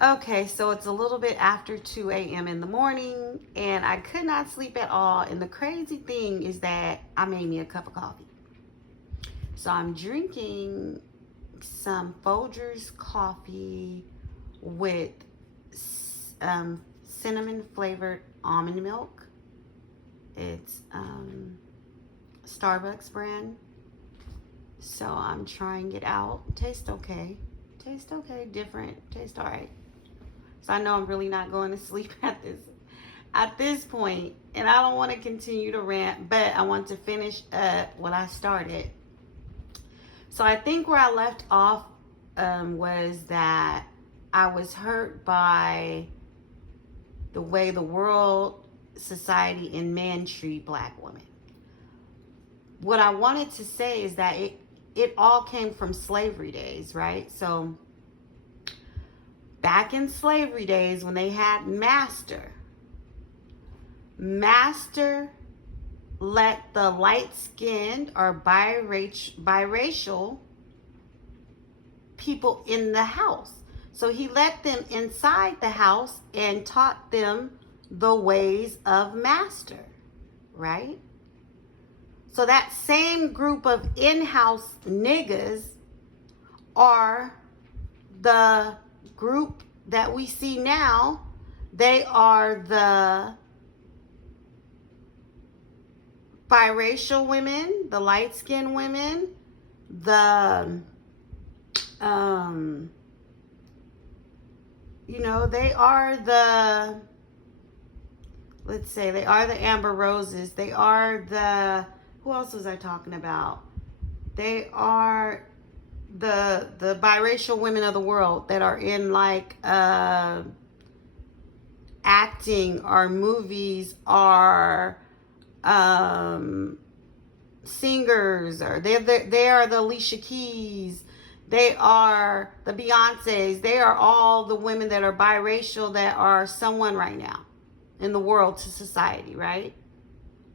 Okay, so it's a little bit after 2 a.m. in the morning, and I could not sleep at all. And the crazy thing is that I made me a cup of coffee. So I'm drinking some Folgers coffee with cinnamon flavored almond milk. It's Starbucks brand. So I'm trying it out. Tastes okay. Tastes okay. Different. Tastes all right. So I know I'm really not going to sleep at this point, and I don't want to continue to rant, but I want to finish up what I started. So I think where I left off was that I was hurt by the way the world, society, and men treat black women. What I wanted to say is that it all came from slavery days, right? So back in slavery days when they had master let the light-skinned or biracial people in the house. So he let them inside the house and taught them the ways of master, right? So that same group of in-house niggas are the group that we see now. They are the biracial women, the light-skinned women, the they are the, let's say, they are the Amber Roses. They are the, who else was I talking about? They are the biracial women of the world that are in like acting or movies or singers, or they are the Alicia Keys. They are the Beyoncés. They are all the women that are biracial that are someone right now in the world, to society, right?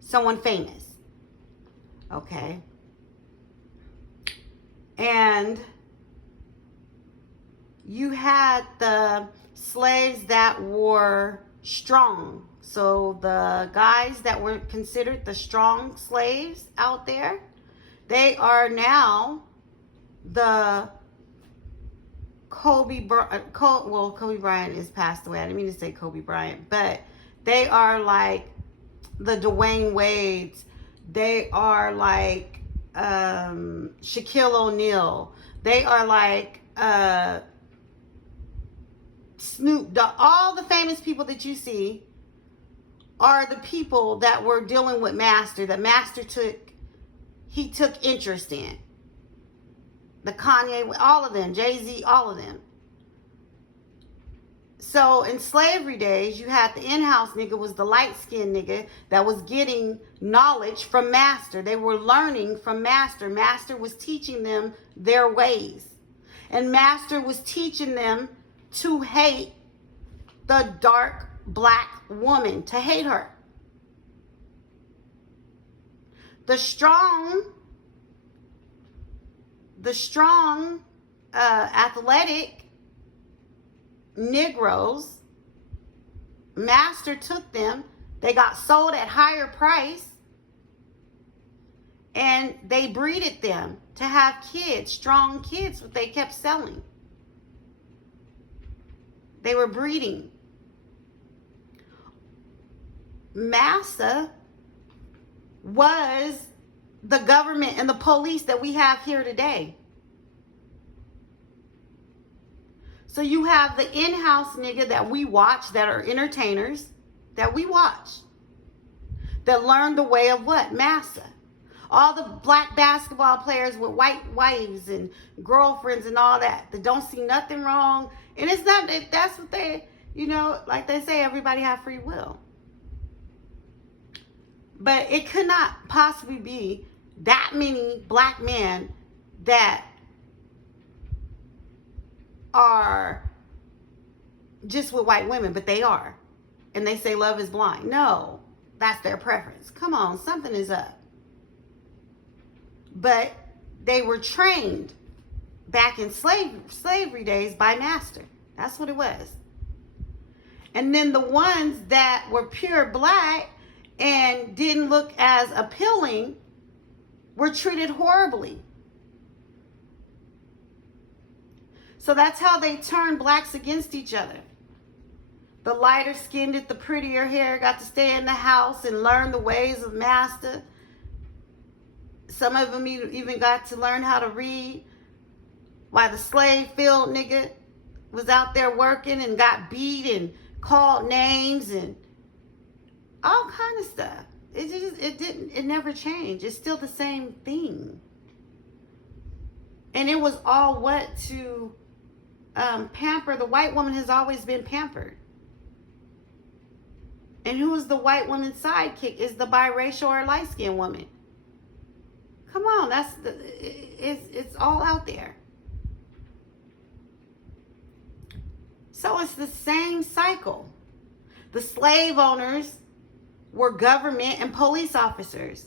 Someone famous. Okay. And you had the slaves that were strong. So the guys that were considered the strong slaves out there, they are now the Kobe Bryant is passed away. I didn't mean to say Kobe Bryant, but they are like the Dwayne Wades. They are like Shaquille O'Neal. They are like Snoop Dogg. All the famous people that you see are the people that were dealing with Master, that Master took interest in. The Kanye, all of them, Jay-Z, all of them. So in slavery days, you had the in-house nigga was the light-skinned nigga that was getting knowledge from Master. They were learning from Master. Master was teaching them their ways. And Master was teaching them to hate the dark black woman, to hate her. The strong athletic Negroes, Master took them. They got sold at higher price, and they breeded them to have kids, strong kids, but they kept selling. They were breeding. Massa was the government and the police that we have here today. So you have the in-house nigga that we watch, that are entertainers, that we watch, that learn the way of what? Massa. All the black basketball players with white wives and girlfriends and all that don't see nothing wrong. And it's not, that's what they, like they say, everybody have free will. But it could not possibly be that many black men that are just with white women, but they are. And they say love is blind. No, that's their preference. Come on, something is up. But they were trained back in slavery days by Master. That's what it was. And then the ones that were pure black and didn't look as appealing were treated horribly. So that's how they turned blacks against each other. The lighter skinned, the prettier hair, got to stay in the house and learn the ways of master. Some of them even got to learn how to read, while the slave field nigga was out there working and got beat and called names and all kind of stuff. It never changed. It's still the same thing. And it was all what? To pamper. The white woman has always been pampered. And who is the white woman's sidekick? Is the biracial or light-skinned woman. Come on, it's all out there. So it's the same cycle. The slave owners were government and police officers.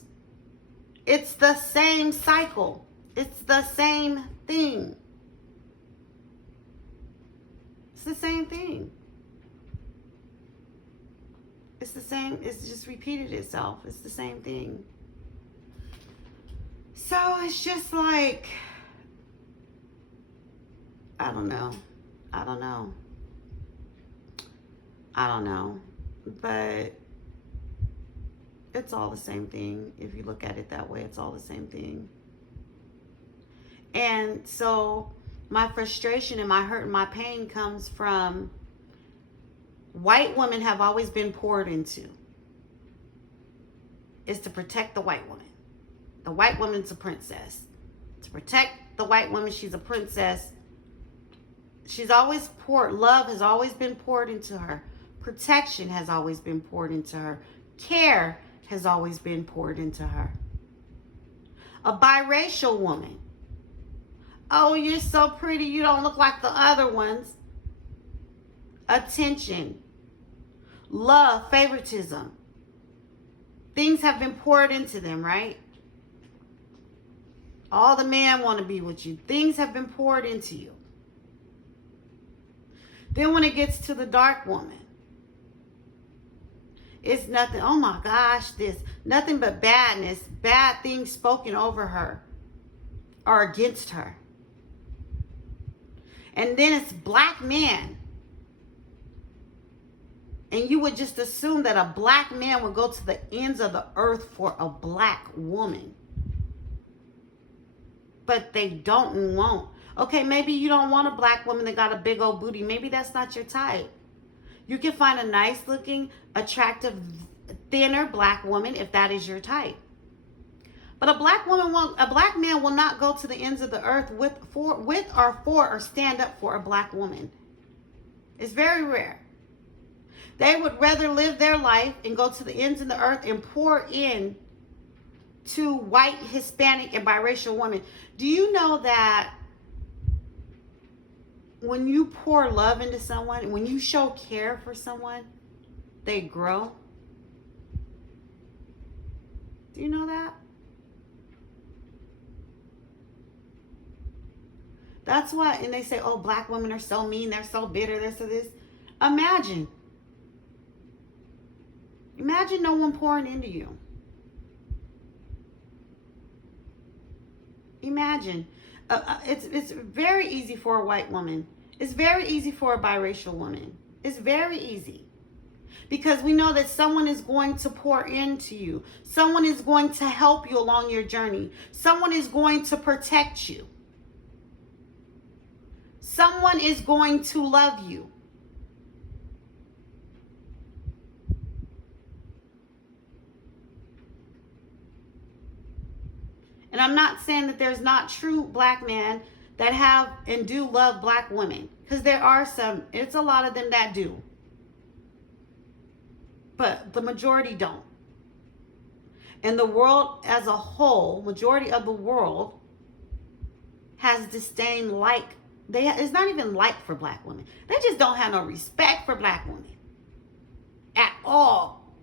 It's the same cycle. It's the same thing. It's the same thing. It's the same. It's just repeated itself. It's the same thing. So it's just like, I don't know. But it's all the same thing. If you look at it that way, it's all the same thing. And so my frustration and my hurt and my pain comes from white women have always been poured into. Is to protect the white woman. The white woman's a princess. To protect the white woman, she's a princess. She's always poured, love has always been poured into her. Protection has always been poured into her. Care has always been poured into her. A biracial woman. Oh, you're so pretty, you don't look like the other ones. Attention. Love, favoritism. Things have been poured into them, right? All the men want to be with you. Things have been poured into you. Then when it gets to the dark woman, it's nothing, oh my gosh, nothing but badness, bad things spoken over her or against her. And then it's black men. And you would just assume that a black man would go to the ends of the earth for a black woman. But they don't and won't. Okay, maybe you don't want a black woman that got a big old booty. Maybe that's not your type. You can find a nice looking, attractive, thinner black woman if that is your type. But a black man will not go to the ends of the earth with or stand up for a black woman. It's very rare. They would rather live their life and go to the ends of the earth and pour in to white, Hispanic, and biracial women. Do you know that when you pour love into someone, when you show care for someone, they grow? Do you know that? That's why, and they say, oh, black women are so mean, they're so bitter, they're so this. Imagine no one pouring into you. Imagine. It's very easy for a white woman. It's very easy for a biracial woman. It's very easy. Because we know that someone is going to pour into you. Someone is going to help you along your journey. Someone is going to protect you. Someone is going to love you. And I'm not saying that there's not true black men that have and do love black women. Because there are some, it's a lot of them that do. But the majority don't. And the world as a whole, majority of the world has disdain it's not even like for black women. They just don't have no respect for black women. At all.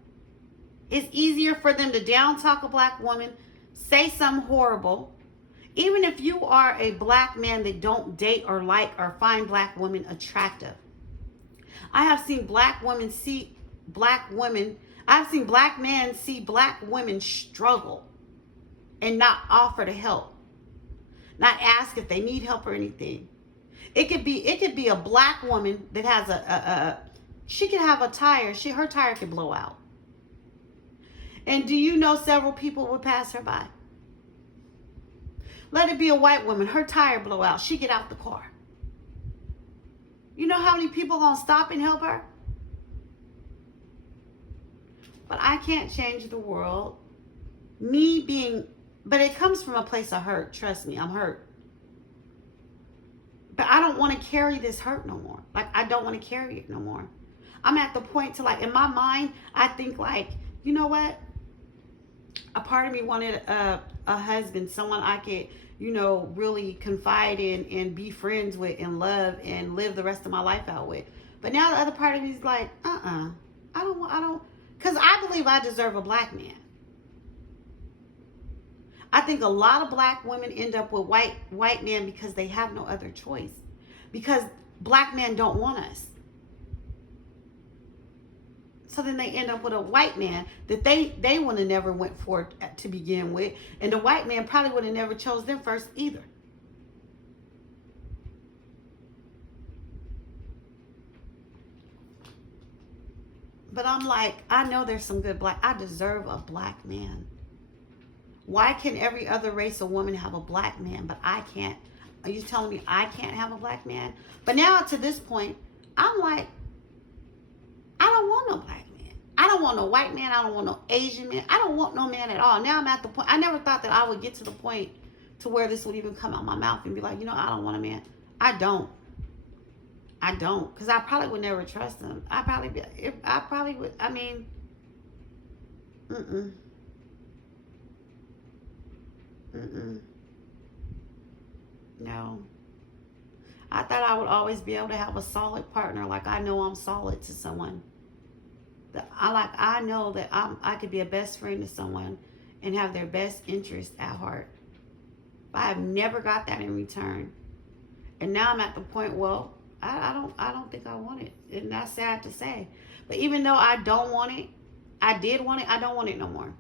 It's easier for them to down talk a black woman, say something horrible, Even if you are a black man that don't date or like or find black women attractive, I have seen black women see black women. I've seen black men see black women struggle and not offer to help, not ask if they need help or anything. It could be a black woman that has she could have a tire. Her tire could blow out. And do you know several people would pass her by? Let it be a white woman, her tire blow out, she get out the car. You know how many people gonna stop and help her? But I can't change the world. But it comes from a place of hurt. Trust me, I'm hurt. But I don't want to carry this hurt no more. Like, I don't want to carry it no more. I'm at the point to, like, in my mind, I think, like, you know what? A part of me wanted a husband, someone I could, really confide in and be friends with and love and live the rest of my life out with. But now the other part of me is like, I don't, because I believe I deserve a black man. I think a lot of black women end up with white men because they have no other choice. Because black men don't want us. So then they end up with a white man that they would have never went for to begin with. And the white man probably would have never chose them first either. But I'm like, I know there's some good I deserve a black man. Why can every other race of woman have a black man, but I can't? Are you telling me I can't have a black man? But now to this point, I'm like, I don't want no black man. I don't want no white man. I don't want no Asian man. I don't want no man at all. Now I'm at the point, I never thought that I would get to the point to where this would even come out my mouth and be like, I don't want a man. I don't. Because I probably would never trust him. I probably would, No. I thought I would always be able to have a solid partner. Like, I know I'm solid to someone. I know that I could be a best friend to someone and have their best interest at heart. But I've never got that in return. And now I'm at the point, well, I don't think I want it. And that's sad to say. But even though I don't want it, I did want it, I don't want it no more.